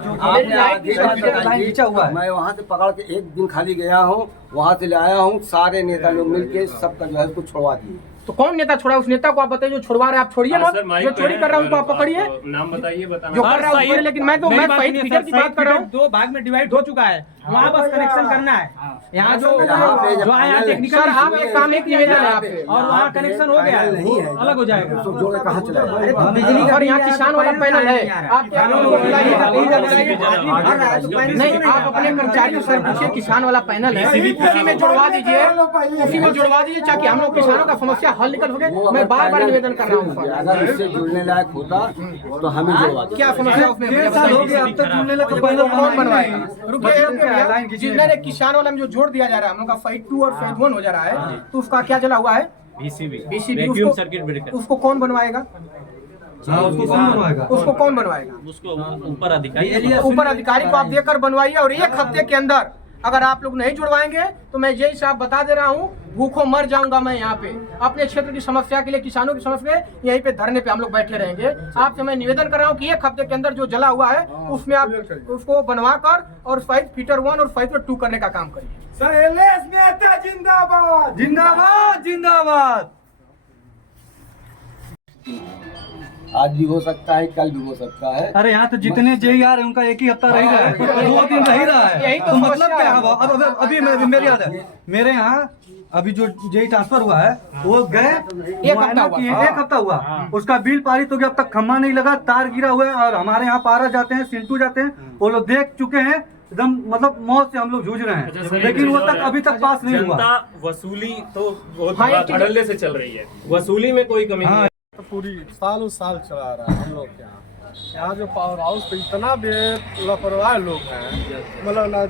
आपने खींचा हुआ है। मैं वहाँ से पकड़ के एक दिन खाली गया हूँ, वहाँ से ले आया हूँ, सारे नेता लोग मिलके सबका जो है उसको छुड़वा दिए। तो कौन नेता छोड़ा? उस नेता को आप बताइए जो छुड़वा रहे हैं। आप छोड़िए ना, जो चोरी कर रहा है उनको आप पकड़िए, नाम बताइए, बताना जो कर रहा है। लेकिन मैं शहीद फिगर की बात कर रहा हूँ। दो भाग में डिवाइड हो चुका है, वहाँ बस कनेक्शन करना है। यहाँ जो आया टेक्निकल सर, आप एक काम एक निवेदन है आप और वहाँ कनेक्शन हो गया नहीं है, अलग हो जाएगा। सब जोड़े कहाँ चला जाएगा? बिजली और यहाँ किसान वाला पैनल है, आप क्या नहीं, आप अपने कर्मचारियों से पूछिए, किसान वाला पैनल है उसी में जुड़वा दीजिए, उसी में जुड़वा दीजिए ताकि हम लोग किसानों का समस्या हल निकल सके। मैं बार बार निवेदन कर रहा हूँ, अगर इससे जुड़ने लायक होता तो हमें जुड़वा देते। क्या समस्या उसमें? अब तक जुड़ने लगे, पैनल कौन बनवाएगा? जितने किसान वाला में जो जोड़ दिया जा रहा है, हम लोग का फेज 2 और फेज 1 हो जा रहा है, तो उसका क्या चला हुआ है? BCB circuit breaker. उसको कौन बनवाएगा? उसको कौन बनवाएगा? उसको ऊपर अधिकारी, ऊपर अधिकारी को आप देकर बनवाइए, और एक हफ्ते के अंदर अगर आप लोग नहीं जुड़वाएंगे तो मैं यही साहब बता दे रहा हूँ, भूखों मर जाऊंगा मैं यहाँ पे। अपने क्षेत्र की समस्या के लिए, किसानों की समस्या यहीं पे धरने पे हम लोग बैठे रहेंगे। आपसे मैं निवेदन कर रहा हूँ कि एक हफ्ते के अंदर जो जला हुआ है उसमें आप उसको बनवा कर और फीटर 1 और फीटर 2 करने का काम करिए। जिंदाबाद जिंदाबाद जिंदाबाद। आज भी हो सकता है, कल भी हो सकता है। अरे यहाँ तो जितने जेई आ रहे हैं उनका एक ही हफ्ता रह रहा है, 2 दिन रह रहा है, तो मतलब क्या है? अब अभी मेरी याद है, मेरे यहाँ अभी जो जेई ट्रांसफर हुआ है वो गए एक हफ्ता हुआ, उसका बिल पारित हो गया, अब तक खम्मा नहीं लगा, तार गिरा हुआ है। और हमारे यहाँ पारा जाते हैं, सिंटू जाते हैं, वो लोग देख चुके हैं, एकदम मतलब मौत से हम लोग जूझ रहे हैं, लेकिन वो तक अभी तक पास नहीं हुआ। जनता वसूली तो बहुत धड़ल्ले से चल रही है, वसूली में कोई कमी नहीं है। तो पूरी सालों साल चला रहा है हम लोग के यहाँ जो पावर हाउस पे इतना भी लापरवाह लोग हैं, मतलब ना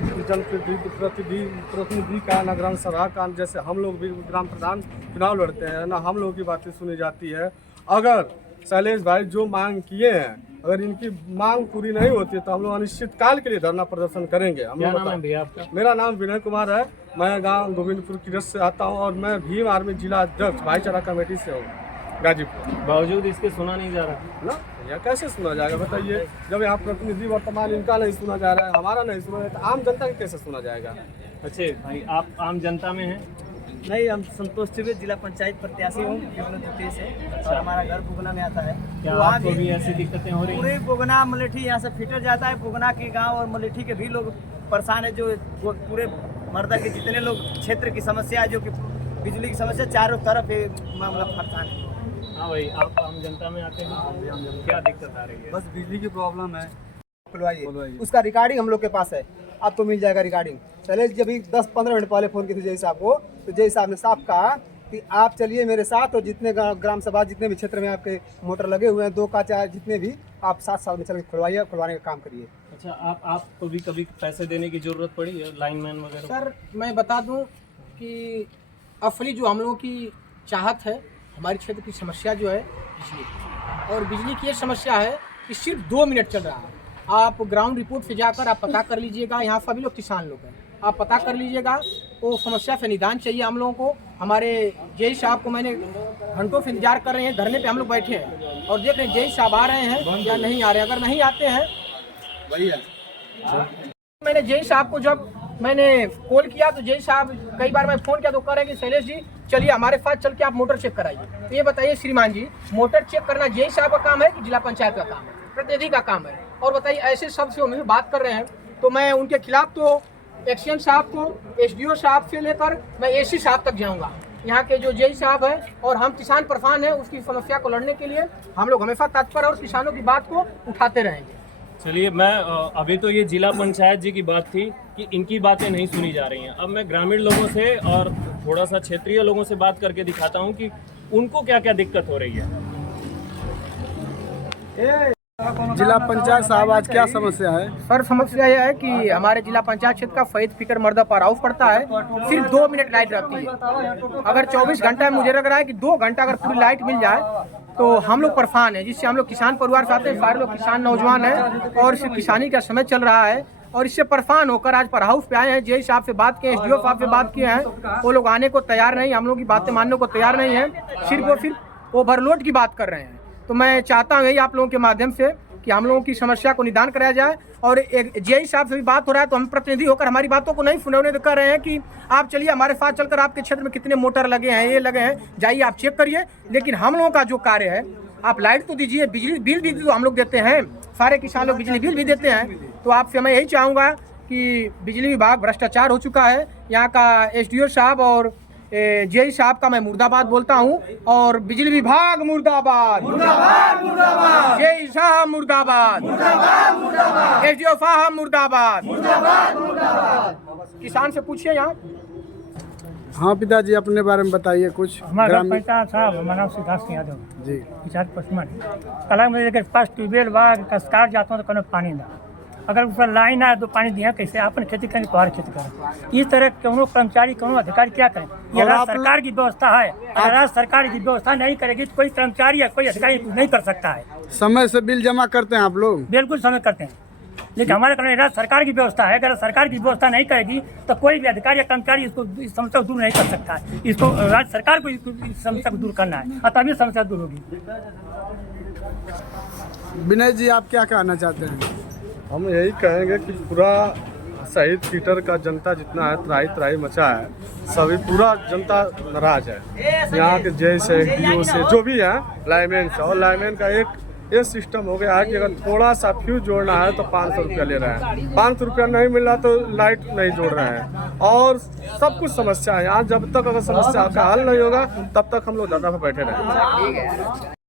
प्रतिनिधि का, ना ग्राम सभा का, जैसे हम लोग भी ग्राम प्रधान चुनाव लड़ते हैं ना, हम लोग की बातें सुनी जाती है। अगर शैलेश भाई जो मांग किए हैं, अगर इनकी मांग पूरी नहीं होती है तो हम लोग अनिश्चित काल के लिए धरना प्रदर्शन करेंगे। क्या नाम है भैया आपका? मेरा नाम विनय कुमार है, मैं गाँव गोविंदपुर किरत से आता हूँ और मैं भीम आर्मी जिला अध्यक्ष भाईचारा कमेटी से हूँ गाजीपुर। बावजूद इसके सुना नहीं जा रहा ना, यह कैसे सुना जाएगा बताइए? जब यहाँ प्रतिनिधि वर्तमान इनका नहीं सुना जा रहा है, हमारा नहीं सुना है, तो आम जनता का कैसे सुना जाएगा? अच्छे भाई, आप आम जनता में हैं? नहीं, हम संतोष चुबे जिला पंचायत प्रत्याशी हूँ द्वितीय से। और हमारा घर बोगना में आता है। क्या वहाँ आपको भी ऐसी दिक्कतें हो रही हैं? पूरे बोगना मलेठी यहाँ से फिटर जाता है, बोगना के गांव और मलेठी के भी लोग परेशान है। जो पूरे मर्दा के जितने लोग क्षेत्र की समस्या है, जो कि बिजली की समस्या चारों तरफ मामला परेशान है। हाँ भाई, आप आम जनता में आते हैं, क्या दिक्कत आ रही है? बस बिजली की प्रॉब्लम है। खुलवाइए, उसका रिकॉर्डिंग हम लोग के पास है, आपको मिल जाएगा रिकॉर्डिंग। चले जब 10-15 मिनट पहले फ़ोन की थी जय साहब को, तो जय साहब ने साफ कहा कि आप चलिए मेरे साथ, और जितने ग्राम सभा जितने भी क्षेत्र में आपके मोटर लगे हुए हैं, 2 का 4 जितने भी, आप साथ में चल के खुलवाने का काम करिए। अच्छा, आपको भी कभी पैसे देने की जरूरत पड़ी है, लाइनमैन वगैरह? सर, मैं बता दूं कि असली जो हम लोगों की चाहत है, हमारे क्षेत्र की समस्या जो है बिजली की, और बिजली की ये समस्या है कि सिर्फ 2 मिनट चल रहा है। आप ग्राउंड रिपोर्ट से जाकर आप पता कर लीजिएगा, यहाँ सभी लोग किसान लोग हैं, आप पता कर लीजिएगा। वो समस्या से निदान चाहिए हम लोगों को। हमारे जय साहब को मैंने घंटों से इंतजार कर रहे हैं, धरने पे हम लोग बैठे हैं और देख रहे हैं जय साहब आ रहे हैं या नहीं आ रहे हैं। अगर नहीं आते हैं, मैंने जय साहब को जब मैंने कॉल किया तो जय साहब, कई बार मैं फ़ोन किया तो कह रहे हैं कि शैलेश जी चलिए हमारे साथ चल के आप मोटर चेक कराइए। तो ये बताइए श्रीमान जी, मोटर चेक करना जय साहब का काम है कि जिला पंचायत का काम है, प्रतिनिधि का काम है? और बताइए ऐसे शब्द से उन्हें बात कर रहे हैं, तो मैं उनके खिलाफ तो एक्शन साहब को, एसडीओ साहब से लेकर मैं एसी साहब तक जाऊँगा। यहाँ के जो जय साहब है और हम किसान परेशान हैं, उसकी समस्या को लड़ने के लिए हम लोग हमेशा तत्पर और किसानों की बात को उठाते रहेंगे। चलिए, मैं अभी तो ये जिला पंचायत जी की बात थी कि इनकी बातें नहीं सुनी जा रही हैं। अब मैं ग्रामीण लोगों से और थोड़ा सा क्षेत्रीय लोगों से बात करके दिखाता हूं कि उनको क्या क्या दिक्कत हो रही है। जिला पंचायत साहब, आज क्या समस्या है? सर, समस्या यह है कि हमारे जिला पंचायत क्षेत्र का फैद फिकर मर्दा पावर हाउस पड़ता है, सिर्फ 2 मिनट लाइट रहती है। अगर 24 घंटा में मुझे लग रहा है कि 2 घंटा अगर पूरी लाइट मिल जाए तो हम लोग परेशान हैं, जिससे हम लोग किसान परिवार से आते हैं, सारे लोग किसान नौजवान हैं और सिर्फ किसानी का समय चल रहा है। और इससे परेशान होकर आज पावर हाउस पे आए हैं। जय साहब से बात किए, एसडीओ साहब से बात किए हैं, वो लोग आने को तैयार नहीं, हम लोग की बातें मानने को तैयार नहीं है, सिर्फ और सिर्फ ओवरलोड की बात कर रहे हैं। तो मैं चाहता हूँ यही आप लोगों के माध्यम से कि कि हम लोगों की समस्या को निदान कराया जाए। और एक जेई साहब से भी बात हो रहा है तो हम प्रतिनिधि होकर हमारी बातों को नहीं सुनने तो कर रहे हैं कि आप चलिए हमारे साथ चलकर आपके क्षेत्र में कितने मोटर लगे हैं, ये लगे हैं, जाइए आप चेक करिए। लेकिन हम लोगों का जो कार्य है, आप लाइट तो दीजिए, बिजली बिल भी तो हम लोग देते हैं, सारे किसान लोग बिजली बिल भी देते हैं। तो आपसे मैं यही चाहूँगा कि बिजली विभाग भ्रष्टाचार हो चुका है। यहाँ का SDO साहब और जेई साहब का मैं मुर्दाबाद बोलता हूँ। और बिजली विभाग मुर्दाबाद, मुर्दाबाद, मुर्दाबाद, जेई साहब मुर्दाबाद, मुर्दाबाद, मुर्दाबाद, SDO साहब मुर्दाबाद, मुर्दाबाद, मुर्दाबाद। किसान से पूछिए यहाँ। हाँ पिताजी, अपने बारे में बताइए कुछ। हमारा पंचायत साहब, हमारा नाम सिद्धार्थ सिंह यादव जी। किसान पश्चिम कला में अगर पास ट्यूबवेल बा कसकार जाता हूँ तो कहीं पानी ना, अगर ऊपर लाइन आए तो पानी दिया कैसे अपन खेती करें, तुम्हारी खेती करें। इस तरह कोनो कर्मचारी कोनो अधिकारी क्या करें? ये राज्य सरकार की व्यवस्था है। अगर राज्य सरकार की व्यवस्था नहीं करेगी तो कोई कर्मचारी या कोई अधिकारी नहीं कर सकता है। समय से बिल जमा करते हैं आप लोग? बिल्कुल समय करते हैं, लेकिन हमारे कारण राज्य सरकार की व्यवस्था है। अगर सरकार की व्यवस्था नहीं करेगी तो कोई भी अधिकारी या कर्मचारी इसको इस समस्या को दूर नहीं कर सकता है। इसको राज्य सरकार को इस समस्या को दूर करना है और तभी समस्या दूर होगी। विनय जी, आप क्या कहना चाहते हैं? हम यही कहेंगे कि पूरा शहीद फीटर का जनता जितना है त्राही त्राही मचा है, सभी पूरा जनता नाराज है। यहाँ के जेई से DO से जो भी है, लाइनमैन से, और लाइनमैन का एक ये सिस्टम हो गया है कि अगर थोड़ा सा फ्यूज जोड़ना है तो 500 रुपया ले रहे हैं। 500 रुपया नहीं मिल रहा तो लाइट नहीं जोड़ रहे हैं, और सब कुछ समस्या है यहाँ। जब तक अगर समस्या का हल नहीं होगा तब तक हम लोग धरना पर बैठे रहेंगे।